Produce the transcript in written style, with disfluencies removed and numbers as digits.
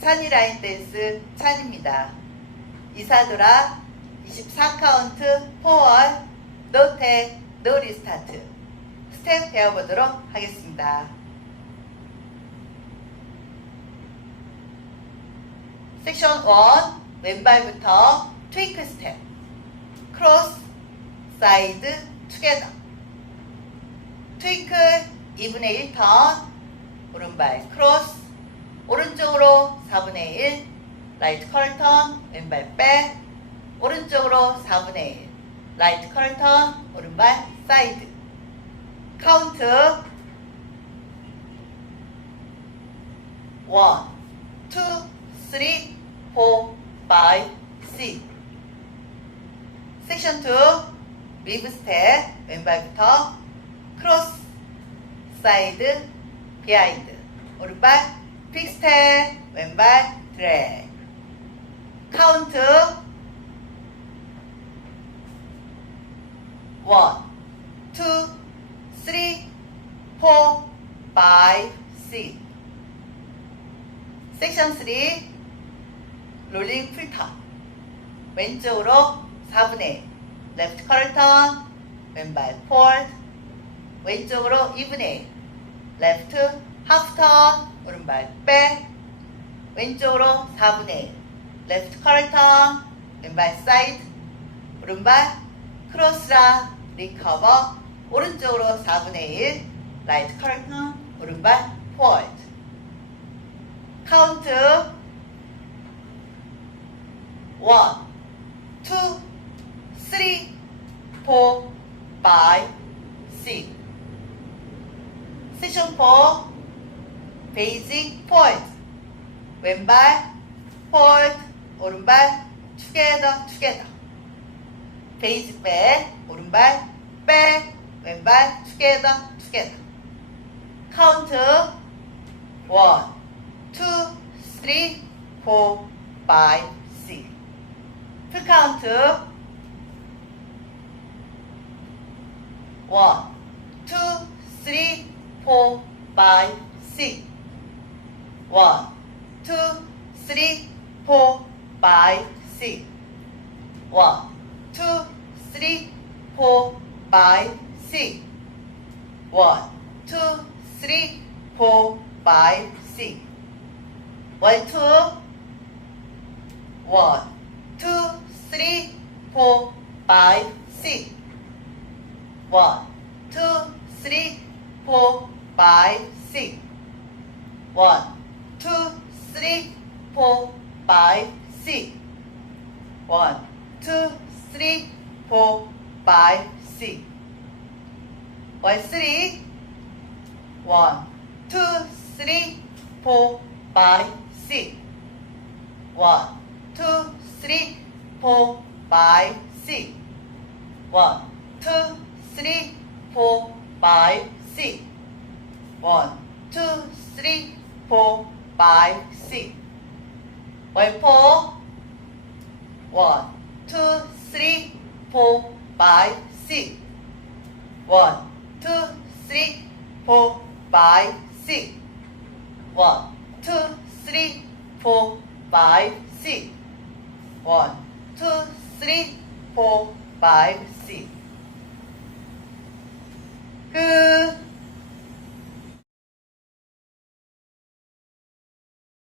차니라인댄스 찬입니다. 이사도라 24카운트 포월 노텍 노리스타트 스텝 배워보도록 하겠습니다. 섹션 1 왼발부터 트위크 스텝 크로스 사이드 투게더 트위크 2분의 1턴 오른발 크로스 오른쪽으로 4분의 1 라이트 컬턴 왼발 백 오른쪽으로 4분의 1 라이트 컬턴 오른발 사이드 카운트 1 2 3 4 5 6 섹션 2 리브 스텝 왼발부터 크로스 사이드 비하인드 오른발 픽 스텝 왼발 드래그 카운트 1 2 3 4 5 6 섹션 3 롤링 풀턴 왼쪽으로 4분의 1 레프트 컬턴 왼발 폴드 왼쪽으로 2분의 1 레프트 하프턴 오른발 백 왼쪽으로 4분의 1 레프트 컬턴 왼발 사이드 오른발 크로스라 리커버 오른쪽으로 4분의 1 라이트 컬턴 오른발 폴드 카운트 1 2 3 4 5 6 섹션 4 베이직 폴드 왼발 폴드 오른발 투게더 투게더 베이직 백 오른발 백 왼발 투게더 투게더 카운트 1 2 3 4 5 6 풀카운트 1 2 3 4 5 6 1 2 3 4 5 6 1 2 3 4 5 6 1 2 3 4 5 6 1 2 1 2 3 4 5 6 1 2 3 4 5 6 1 2 3 4 5 6 1 2 3 4 5 6 1 3 1 2 3 4 5 6 1 2 3 4 5 6 1 2 3 4 5 6 1 2 3 4 5 6 1 4 1 2 3 4 5 6 1 2 3 4 5 6 1 2 3 4 5 6 1 2 3 4 5 6